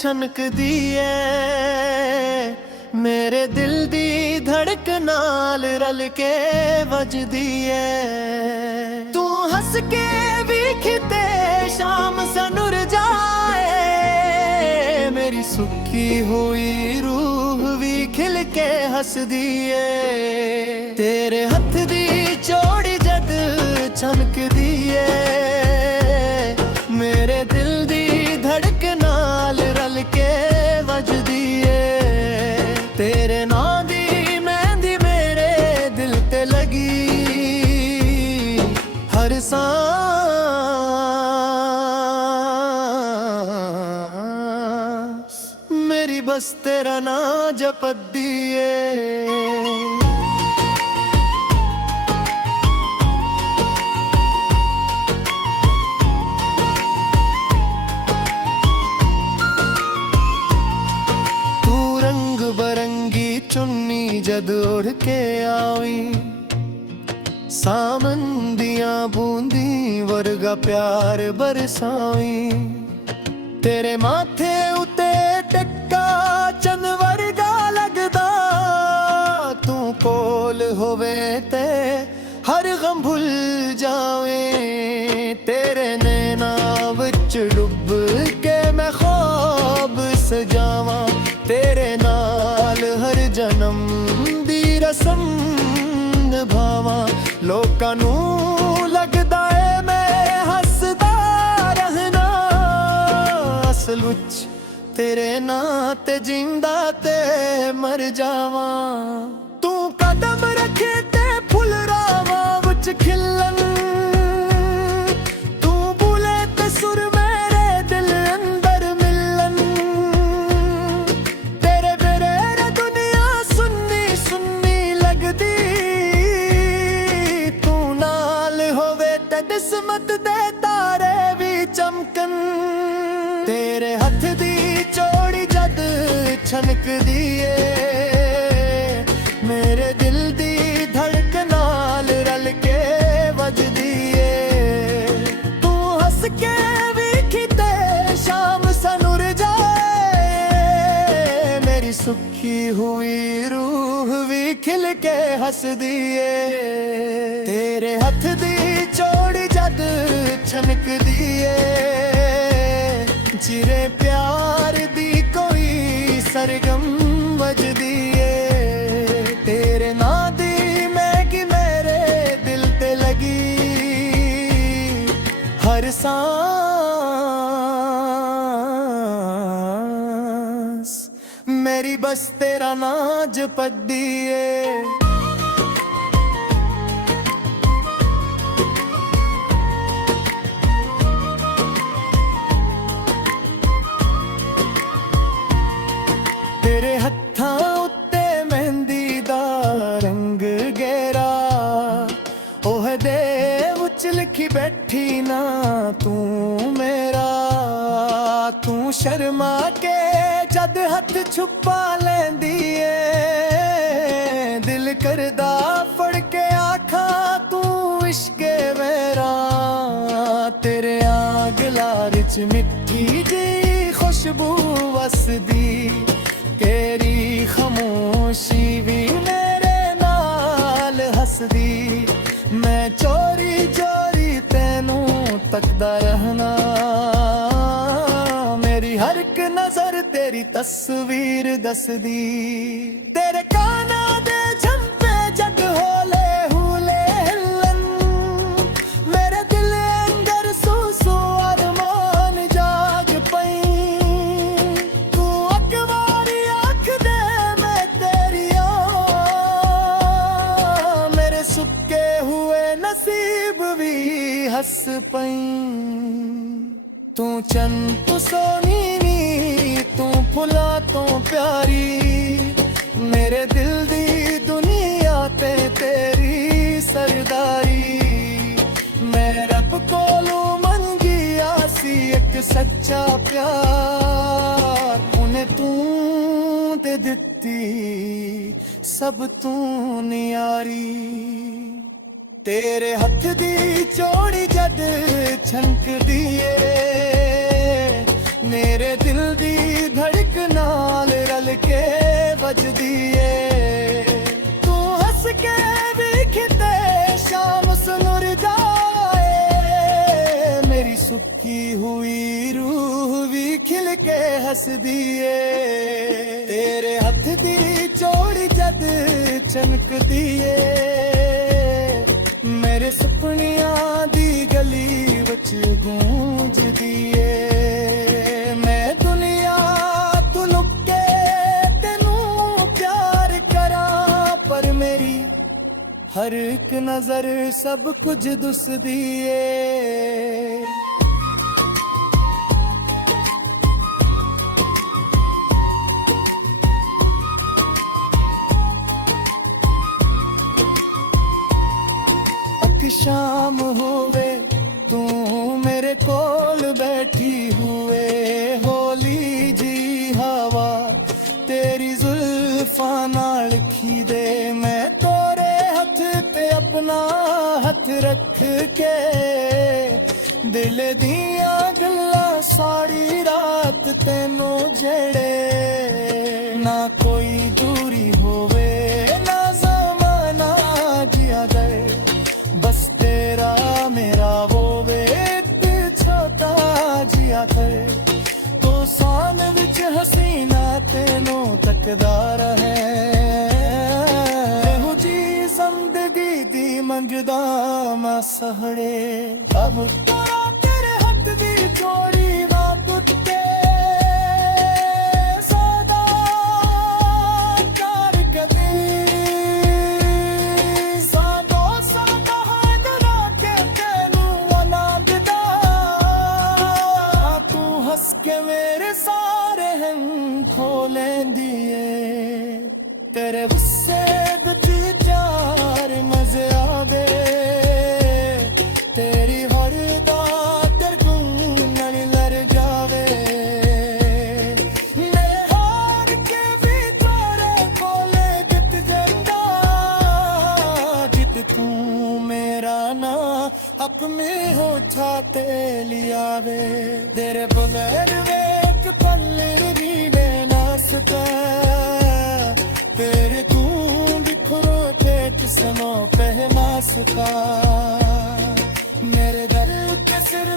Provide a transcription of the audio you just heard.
छनकदी ऐ, मेरे दिल दी धड़क नाल रल के वजदी ऐ। तू हंस के विखते शाम सनुर जाए, मेरी सुखी हुई रूह भी खिल के हसदी ऐ। तेरे हथ दी चौड़ी जद छनकदी ऐ, मेरे दिल दी धड़क नाल रल के वजदी ऐ। तेरे नां दी मेहंदी मेरे दिल ते लगी, हर सांस मेरी बस तेरा नां जपदी ऐ। चुन्नी जद उड़ के आवी, सामन दियां बूंदी वर्गा प्यार बरसावी। तेरे माथे उते टिक्का चंद वर्गा लगदा, तू कोल होवे ते हर गम भुल जावे। तेरे नैना विच डुब के मैं ख्वाब सजावां, तेरे नाल हर जन्म दी रसम निभावां। लोकां नू लगदा ऐ मैं हसदा रहना, असल विच तेरे नां ते जिंदा ते मर जावां। तू कदम रखे ते फुल रावां विच खिलन, तू बोले ते सुर मेरे दिल अंदर मिलन। तेरे बिना दुनिया सुन्नी सुन्नी लगदी, तू नाल होवे ते किस्मत दे तारे भी चमकन। तेरे हथ दी चौड़ी जद छनकदी ऐ, मेरे दिल दी धड़क नाल रल के वजदी ऐ। तू हंस के विखते शाम सनुर जाए, मेरी सुखी हुई रूह भी खिल के हसदी ऐ। तेरे हथ दी चौड़ी जद छनकदी ऐ, चिरे प्यार दी कोई सरगम वजदी ऐ। तेरे नां दी महकी मेरे दिल ते लगी, हर सांस मेरी बस तेरा नां जपदी ऐ। तेरे हत्थां उत्ते मेहंदी दा रंग गहरा, ओह दे उच लिखी बैठी ना तू मेरा। तू शर्मा के जद हथ छुपा लेंदी ऐ, दिल करदा फड़ के आखा तू इश्के मेरा। तेरे आग लार च मिठी जी खुशबू वसदी, तेरी खामोशी भी मेरे नाल हसदी। मैं चोरी चोरी तेनू तकदा रहना, मेरी हर एक नजर तेरी तस्वीर दसदी। तेरे काना दे झंपे जग होले हुले हिलन, मेरे दिल अंदर सू सू अरमान जाग पई। तू अकवारी आँख दे मैं तेरी मेरे सुक्के हुए नसीब भी हस पई। तू चन तू सोनी नी तू फुला तो प्यारी, मेरे दिल दी दुनिया ते तेरी सरदारी। मैं रब कोलों मंगी आसी एक सच्चा प्यार, उन्हें तू दे दित्ती सब तू नियारी। तेरे हथ दी चौड़ी जद छनकदी ऐ, मेरे दिल दी ਵੱਜਦੀ ਏ। ਤੂੰ ਹੱਸ ਕੇ ਵੇਖਦੇ ਸ਼ਾਮ ਸੁਨਰ ਜਾਏ, ਮੇਰੀ ਸੁੱਕੀ ਹੋਈ ਰੂਹ ਵੀ ਖਿਲ ਕੇ ਹੱਸਦੀ ਏ। ਤੇਰੇ ਹੱਥ ਦੀ ਚੋੜੀ ਜਦ ਚਮਕਦੀ ਏ, ਮੇਰੇ ਸੁਪਨਿਆਂ ਦੀ ਗਲੀ ਵਿੱਚ ਗੂੰਜਦੀ ਏ। ਮੈਂ ਦੁਨੀਆ ਤੋਂ ਲੁਕ ਕੇ ਤੈਨੂੰ ਪਿਆਰ ਕਰਾਂ, ਪਰ ਮੇਰੀ ਹਰ ਇੱਕ ਨਜ਼ਰ ਸਭ ਕੁਝ ਦੁਸਦੀ ਏ। शाम होवे तू मेरे कोल बैठी हुए, होली जी हवा तेरी जुल्फा नाल खीदे, मैं तोरे हथ पे अपना हथ रख के दिल दिया गल्लां सारी रात तेनों जड़े। ना कोई दूरी होवे ना ज़माना जिया दे, बस तेरा मेरा वो वे एक छोटा जिया कर। तो साल विच हसीना तेनों तकदा रहे, एहो जी जिंदगी दी मंगदा मैं सहड़े। अब तोरा तेरे हथ दी चोरी ना टुटे, सदा कर कदी के मेरे सारे हम खोलें दिए। तेरे गुस्से दी चार मजे आवे, तेरी हर तेरे गुंगन लर जावे। मैं हार के भी तोरे कोले जित जंदा, जित तू मेरा ना हक में हो छाते लियावे। तेरे बुलेर वेक पल्लर भी बेनासता, तेरे तू बिखरो के किस्मों पे मासका। मेरे दिल के सिर